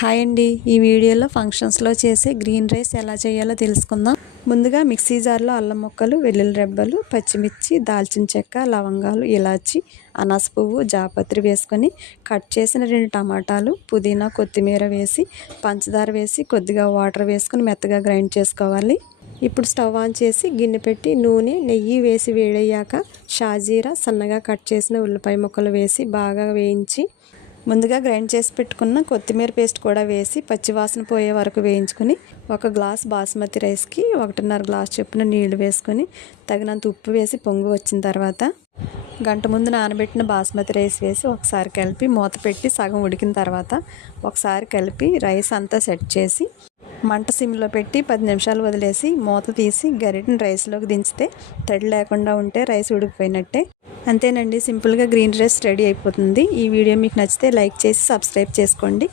Hi అండి, ఈ వీడియోలో ఫంక్షన్స్లో చేసే గ్రీన్ రైస్ ఎలా చేయాలో తెలుసుకుందాం. ముందుగా మిక్సీ జార్లో అల్లం ముక్కలు, వెల్లుల్లి రెబ్బలు, పచ్చిమిర్చి, దాల్చిన చెక్క, లవంగాలు, ఇలాచి, అనాస పువ్వు, జాపత్రి వేసుకొని కట్ చేసిన 2 టమాటాలు, పుదీనా, కొత్తిమీర వేసి పంచదార వేసి కొద్దిగా వాటర్ వేసుకొని మెత్తగా గ్రైండ్ చేసుకోవాలి. ఇప్పుడు స్టవ్ ఆన్ చేసి గిన్నె పెట్టి నూనె, నెయ్యి వేసి వేడయ్యాక షాజీరా, సన్నగా కట్ చేసిన ఉల్లిపాయ ముక్కలు వేసి బాగా వేయించి ముందుగా గ్రైండ్ చేసి పెట్టుకున్న కొత్తిమీర పేస్ట్ కూడా వేసి పచ్చివాసన పోయే వరకు వేయించుకొని 1 గ్లాస్ బాస్మతి రైస్కి 1.5 గ్లాస్ చొప్పున నీళ్లు వేసుకొని తగినంత ఉప్పు వేసి పొంగు వచ్చిన తర్వాత గంట ముందు నానబెట్టిన బాస్మతి రైస్ వేసి ఒకసారి కలిపి మూత పెట్టి సగం ఉడికిన తర్వాత ఒకసారి కలిపి రైస్ అంతా సెట్ చేసి మంట సిమ్లో పెట్టి 10 నిమిషాలు వదిలేసి మూత తీసి గరిటెని రైస్లోకి దించితే తడి లేకుండా ఉంటే రైస్ ఉడికిపోయినట్టే. అంతేనండి, సింపుల్గా గ్రీన్ రైస్ రెడీ అయిపోతుంది. ఈ వీడియో మీకు నచ్చితే లైక్ చేసి సబ్స్క్రైబ్ చేసుకోండి.